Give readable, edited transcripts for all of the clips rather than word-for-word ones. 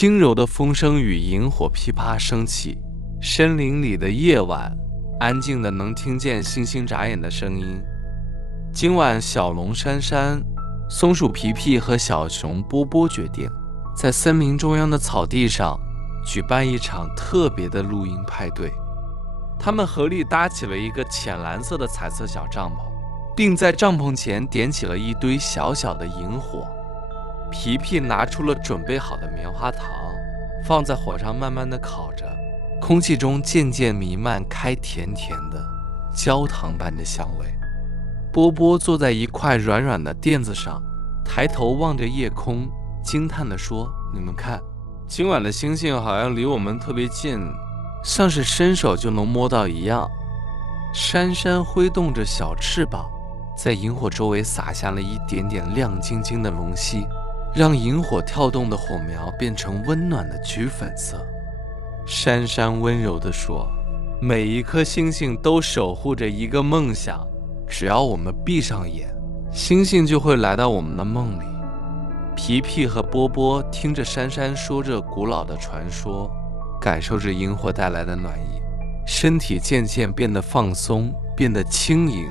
轻柔的风声与萤火噼啪升起，森林里的夜晚安静的能听见星星眨眼的声音。今晚小龙珊珊、松鼠皮皮和小熊波波决定在森林中央的草地上举办一场特别的露营派对。他们合力搭起了一个浅蓝色的彩色小帐篷，并在帐篷前点起了一堆小小的萤火。皮皮拿出了准备好的棉花糖，放在火上慢慢地烤着，空气中渐渐弥漫开甜甜的焦糖般的香味。波波坐在一块软软的垫子上，抬头望着夜空，惊叹地说：“你们看，今晚的星星好像离我们特别近，像是伸手就能摸到一样。”珊珊挥动着小翅膀，在萤火周围撒下了一点点亮晶晶的龙息，让萤火跳动的火苗变成温暖的橘粉色。珊珊温柔地说：“每一颗星星都守护着一个梦想，只要我们闭上眼，星星就会来到我们的梦里。”皮皮和波波听着珊珊说着古老的传说，感受着萤火带来的暖意，身体渐渐变得放松，变得轻盈。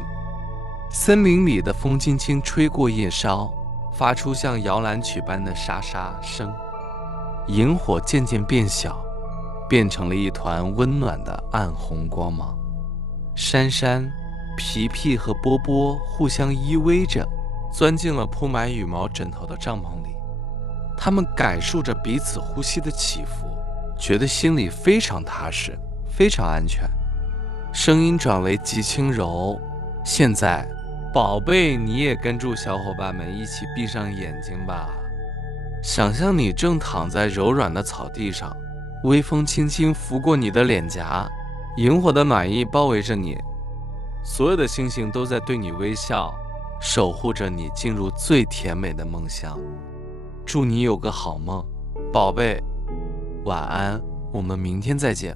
森林里的风轻轻吹过叶梢，发出像摇篮曲般的沙沙声。萤火渐渐变小，变成了一团温暖的暗红光芒。珊珊、皮皮和波波互相依偎着，钻进了铺满羽毛枕头的帐篷里。他们感受着彼此呼吸的起伏，觉得心里非常踏实，非常安全。声音转为极轻柔：“现在，宝贝，你也跟住小伙伴们一起闭上眼睛吧。想象你正躺在柔软的草地上，微风轻轻拂过你的脸颊，萤火的暖意包围着你，所有的星星都在对你微笑，守护着你进入最甜美的梦乡。祝你有个好梦，宝贝，晚安，我们明天再见。”